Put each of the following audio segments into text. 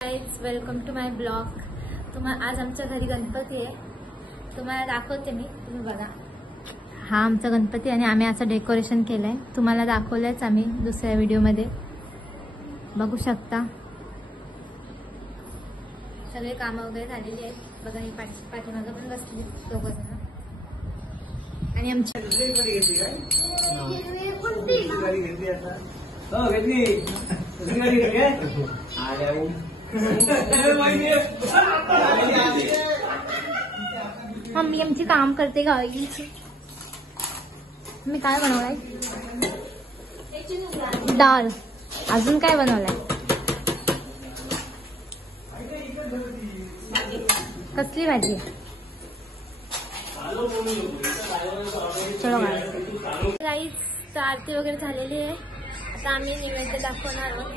Guys welcome to my blog. तुम्हाला आज आमच्या घरी गणपती आहे, तुम्हाला दाखवते मी, तुम्ही बघा। हा आमचा गणपती आणि आम्ही असं डेकोरेशन केलंय, तुम्हाला दाखवलंयच आम्ही दुसऱ्या व्हिडिओमध्ये, बघू शकता। सगळे कामं वगैरे झालेली आहेत बघा, ही पाठीमागं पण बसली दोघं जण आणि आमच्या मम्मी आमची काम करते गावी। मी काय बनवलाय? डाळ। अजून काय बनवलाय? कसली भाजी? चलो गाईज, आरती वगैरे झालेली आहे, आता आम्ही नैवेद्य दाखवणार आहोत।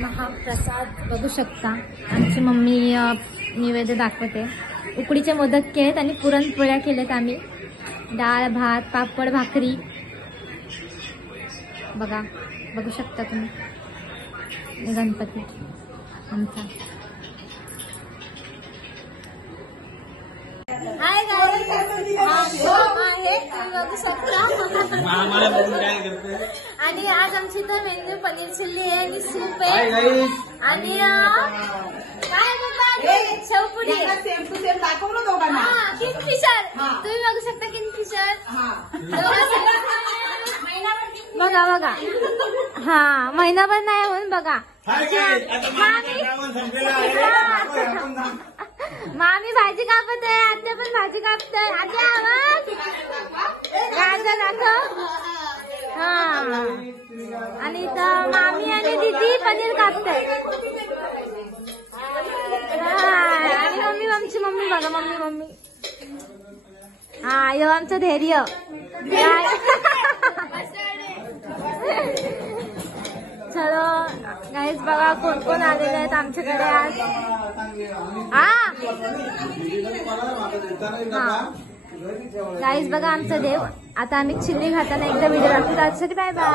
महाप्रसाद बघू शकता, आमची मम्मी नैवेद्य दाखवते। उकडीचे मोदक केलेत आणि पुरणपोळ्या केलेत आम्ही, डाळ भात पापड भाकरी बघा, बघू शकता तुम्ही। गणपती आमचा। हाय गाईज, बघू शकता आणि आज आमची इथं मेंदू पनीर चिल्ली आहे आणि सूप आहे आणि काय शेवपुडी किंगफिशर। तुम्ही बघू शकता किंगफिशर बघा बघा। हा महिनाभर नाही म्हणून बघा। मामी भाजी कापत आहे, आत्या पण भाजी कापते। आत्या आवाज दाखव। हा आणि इथं मामी आणि दीदी पनीर कापते आणि मम्मी आमची मम्मी बघा, मम्मी हा यो आमचं धैर्य। चलो गाईज बघा कोण कोण आलेले आहेत आमच्याकडे आज। गाईज बघा आमचा देव। आता आम्ही चिल्ली खाताना एकदा व्हिडिओ दाखवतो। आजसाठी बाय बाय।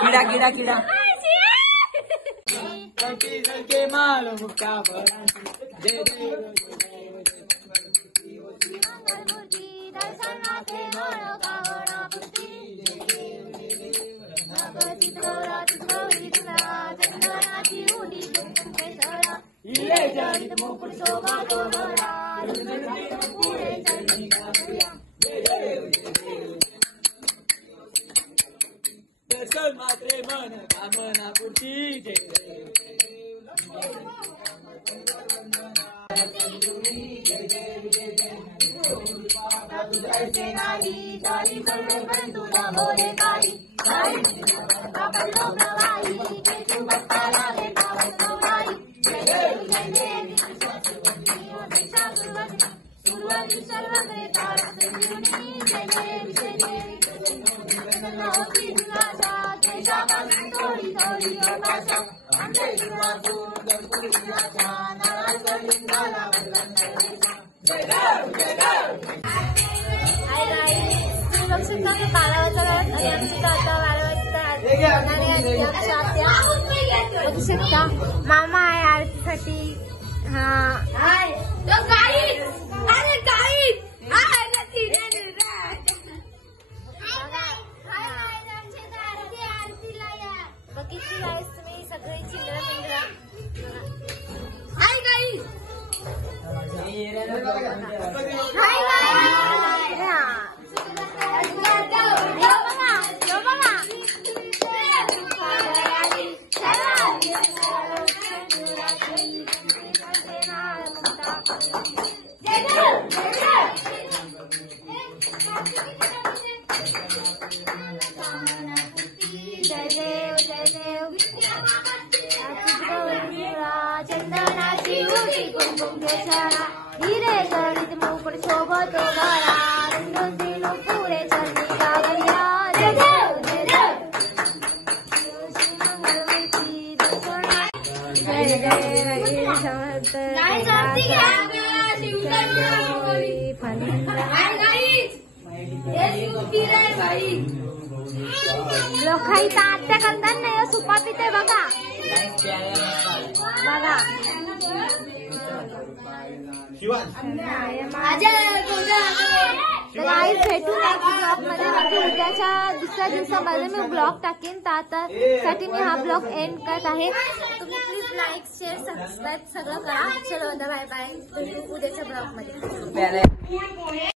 किडा किडा किडा मात्रे मन कामना पूर्ती बघू शकता मामा आहे आरतीसाठी। हा बघितली गाईज तुम्ही सगळे चिंद्रा पिंजरा। हाय गाईज, चंदनाची उडी कुंकुम केशरा हिरे जडित मुकुट शोभतो गळा रुंदुंदिनो पुरे चरणी गागल्या जय देव जय देव मंगलमूर्ती जय जय तर लोकांचा आत्या करतात नाही सुपा पिते बघा बघा तर आई भेटू ब्लॉग मध्ये म्हणजे उद्याच्या दुसऱ्या दिवसामध्ये मी ब्लॉग टाकेन तर आता साठी मी हा ब्लॉग एंड करत आहे. तुम्ही प्लीज लाईक शेअर सबस्क्राईब सगळं करा. चलो बाय बाय, उद्याच्या ब्लॉग मध्ये.